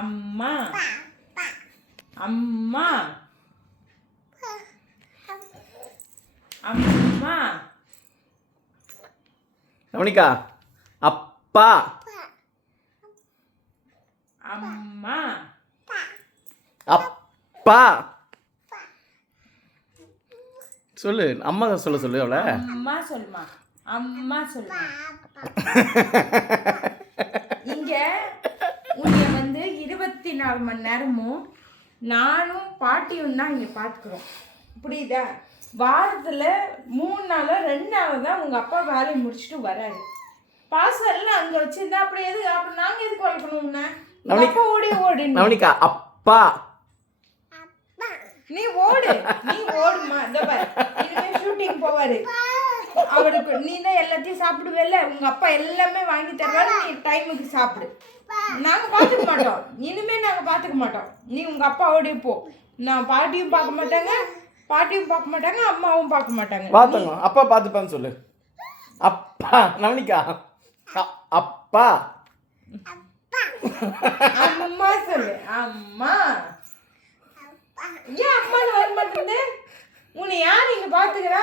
அம்மா அம்மா அம்மா. நவனிகா அப்பா அம்மா அப்பா சொல்லு. அம்மா சொல்லு அவளை. அம்மா சொல்லுமா, அம்மா சொல்லுமா. இங்க உன்னை 24 மணி நேரமும் நானும் பாட்டியும் தான் இங்கே பார்த்துக்குறோம், புரியுதா? வாரத்தில் 3 நாளோ 2 நாளோ தான் உங்கள் அப்பா வேலையை முடிச்சுட்டு வராரு. பாசெல்லாம் அங்கே வச்சுருந்தா அப்படி அப்புறம் நாங்கள் எதுக்கு வளர்க்கணும்னா அப்பா ஓடி நவனிகா அப்பா. நீ ஓடுமா. இனிமே ஷூட்டிங் போவாரு அவருக்கு. நீ தான் எல்லாத்தையும் சாப்பிடுவேல, உங்க அப்பா எல்லாமே வாங்கி தருவாரு, நீ டைமுக்கு சாப்பிடு. நாங்க பாத்துக்க மாட்டோம், இனிமே நாங்க பாத்துக்க மாட்டோம். நீ உங்க அப்பா ஓடி போ. நான் பாட்டியும் பார்க்க மாட்டாங்க, அம்மாவும் பார்க்க மாட்டாங்க. பாத்துங்க அப்பா பார்த்துப்பான்னு சொல்லு. அப்பா நவனிகா அப்பா அம்மா சொல்லு. அம்மா ஏன் அம்மா வர மாட்டேங்குது? உன்னை யார் இங்க பாத்துக்கிறா?